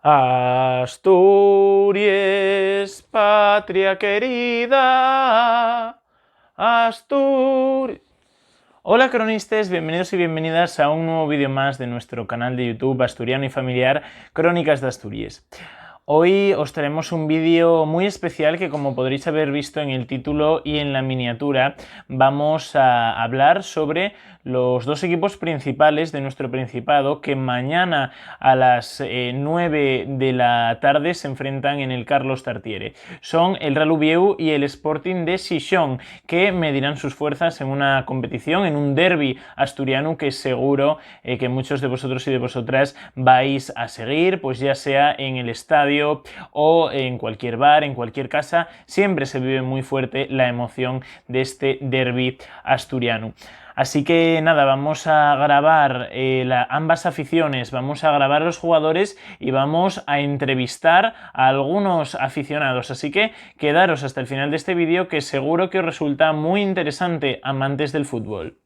Asturias, patria querida, Asturias. Hola cronistas, bienvenidos y bienvenidas a un nuevo vídeo más de nuestro canal de YouTube Asturiano y Familiar Crónicas de Asturias. Hoy os traemos un vídeo muy especial que, como podréis haber visto en el título y en la miniatura, vamos a hablar sobre los dos equipos principales de nuestro Principado que mañana a las 9 de la tarde se enfrentan en el Carlos Tartiere. Son el Real Oviedo y el Sporting de Xixón, que medirán sus fuerzas en una competición, en un derbi asturiano que seguro que muchos de vosotros y de vosotras vais a seguir, pues ya sea en el estadio o en cualquier bar, en cualquier casa, siempre se vive muy fuerte la emoción de este derbi asturiano. Así que nada, vamos a grabar ambas aficiones, vamos a grabar a los jugadores y vamos a entrevistar a algunos aficionados. Así que quedaros hasta el final de este vídeo, que seguro que os resulta muy interesante, amantes del fútbol.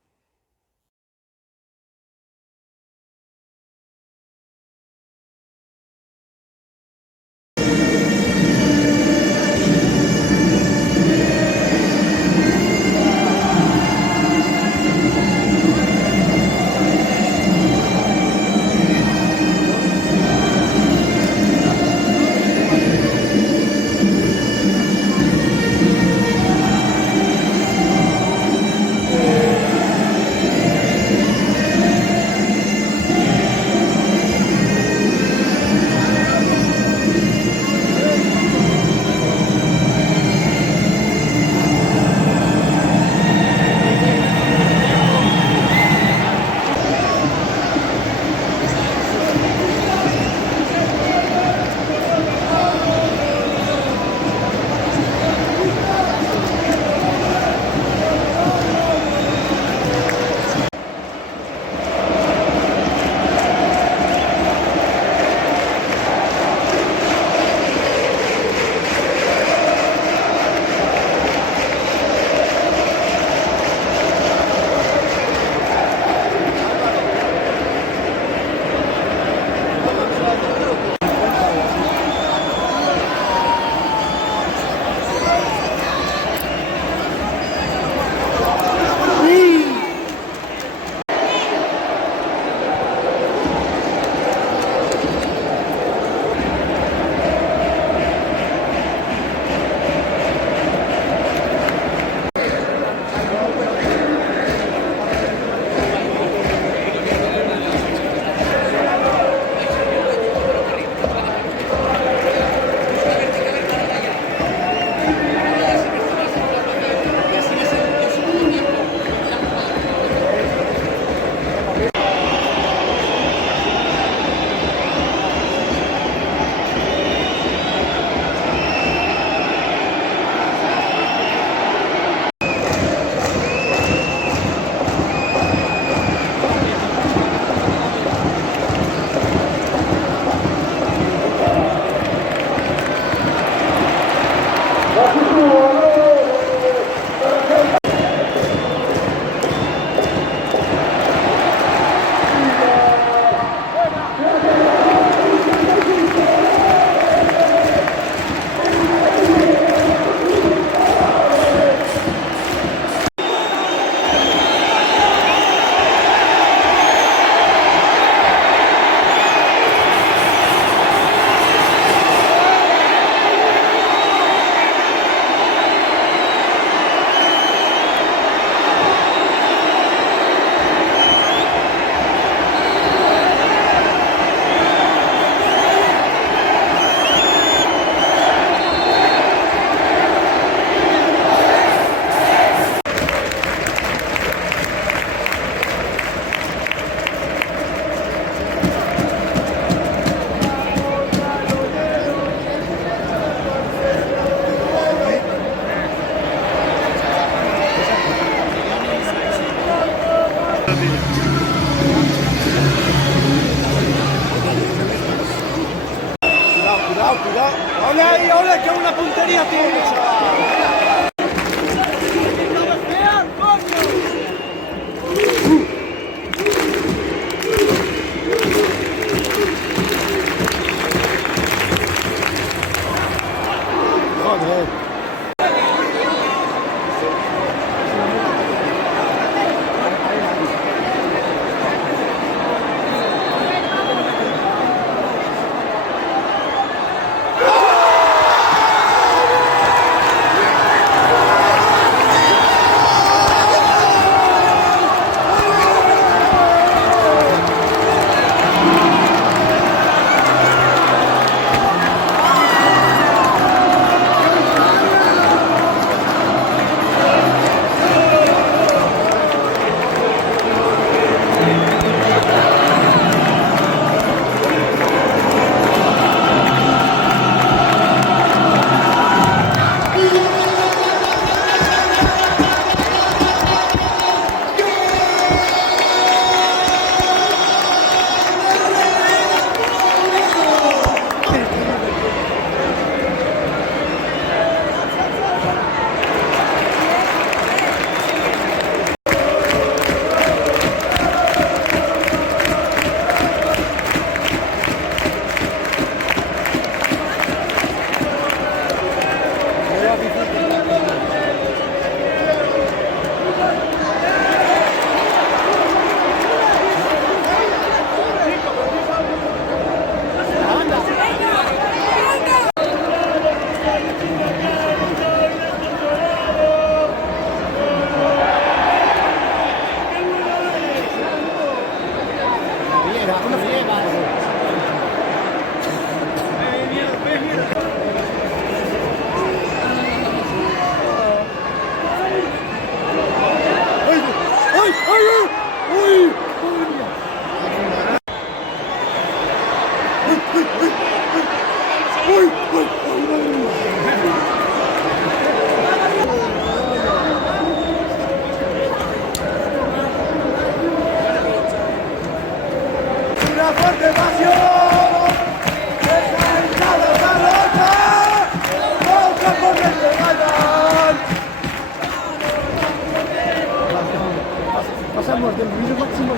Cuidado. ¡Ole ahí, ole! ¡Que una puntería tiene, chaval! Una fuerte pasión, deja entrada la roca, roca por el ganan. Pasamos del vídeo máximo.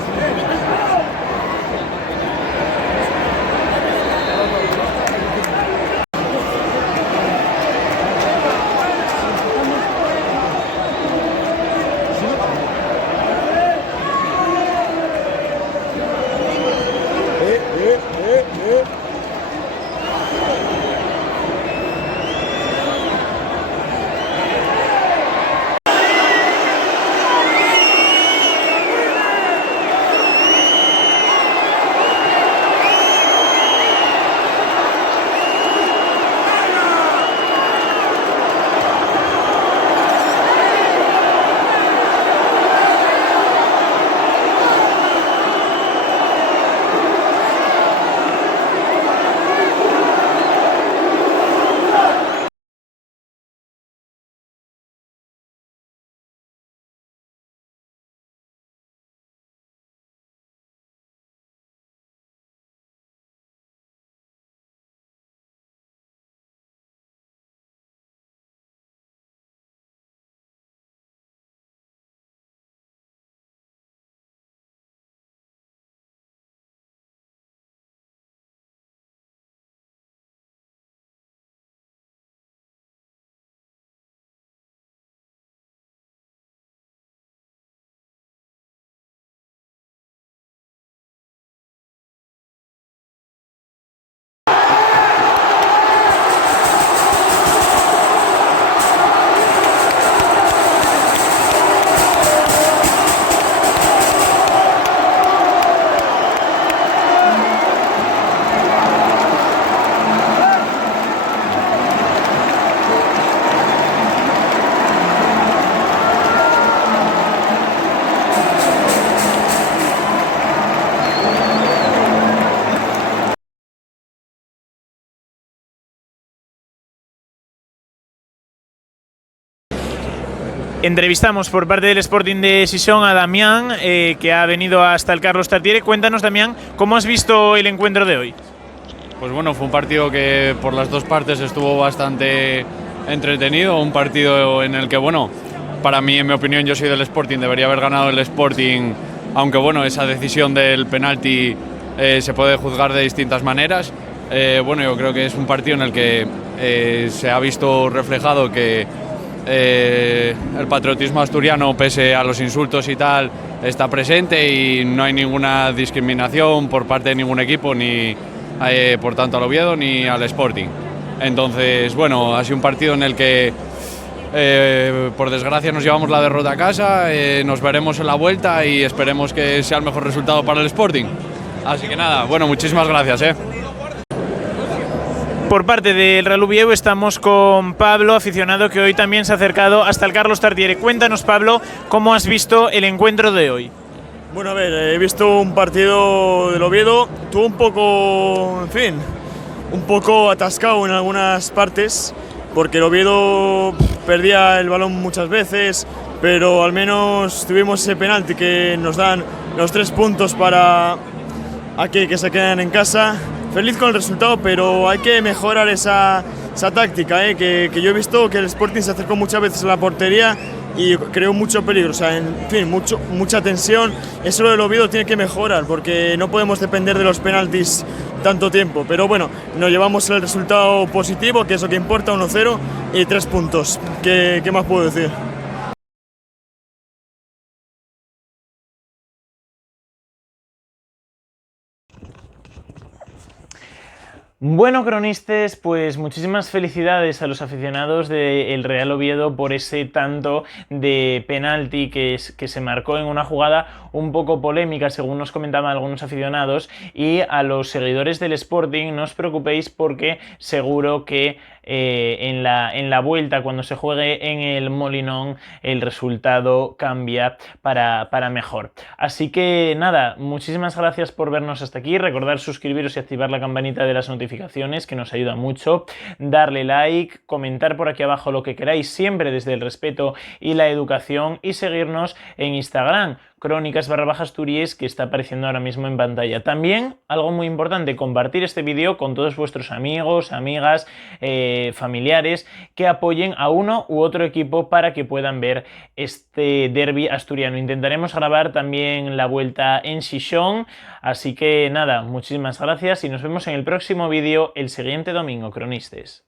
Entrevistamos por parte del Sporting de Sison a Damián, que ha venido hasta el Carlos Tartiere. Cuéntanos, Damián, ¿cómo has visto el encuentro de hoy? Pues bueno, fue un partido que por las dos partes estuvo bastante entretenido, un partido en el que, bueno, para mí, en mi opinión, yo soy del Sporting, debería haber ganado el Sporting, aunque bueno, esa decisión del penalti se puede juzgar de distintas maneras. Bueno, yo creo que es un partido en el que se ha visto reflejado que el patriotismo asturiano, pese a los insultos y tal, está presente y no hay ninguna discriminación por parte de ningún equipo, ni por tanto al Oviedo ni al Sporting. Entonces, bueno, ha sido un partido en el que por desgracia nos llevamos la derrota a casa, nos veremos en la vuelta y esperemos que sea el mejor resultado para el Sporting. Así que nada, bueno, muchísimas gracias. Por parte del Real Oviedo estamos con Pablo, aficionado que hoy también se ha acercado hasta el Carlos Tartiere. Cuéntanos, Pablo, ¿cómo has visto el encuentro de hoy? Bueno, a ver, he visto un partido del Oviedo, tuvo un poco, en fin, un poco atascado en algunas partes, porque el Oviedo perdía el balón muchas veces, pero al menos tuvimos ese penalti que nos dan los 3 puntos para aquí que se quedan en casa. Feliz con el resultado, pero hay que mejorar esa táctica, que yo he visto que el Sporting se acercó muchas veces a la portería y creó mucho peligro, o sea, en fin, mucha tensión. Eso lo del Oviedo tiene que mejorar, porque no podemos depender de los penaltis tanto tiempo, pero bueno, nos llevamos el resultado positivo, que es lo que importa, 1-0 y 3 puntos. ¿Qué más puedo decir? Bueno, cronistas, pues muchísimas felicidades a los aficionados del Real Oviedo por ese tanto de penalti que se marcó en una jugada un poco polémica, según nos comentaban algunos aficionados, y a los seguidores del Sporting no os preocupéis porque seguro que en la vuelta, cuando se juegue en el Molinón, el resultado cambia para mejor. Así que nada, muchísimas gracias por vernos hasta aquí. Recordad suscribiros y activar la campanita de las notificaciones notificaciones, que nos ayuda mucho, darle like, comentar por aquí abajo lo que queráis, siempre desde el respeto y la educación, y seguirnos en Instagram, crónicas_Asturias, que está apareciendo ahora mismo en pantalla. También, algo muy importante, compartir este vídeo con todos vuestros amigos, amigas, familiares que apoyen a uno u otro equipo para que puedan ver este derbi asturiano. Intentaremos grabar también la vuelta en Xixón, así que nada, muchísimas gracias y nos vemos en el próximo vídeo el siguiente domingo, cronistas.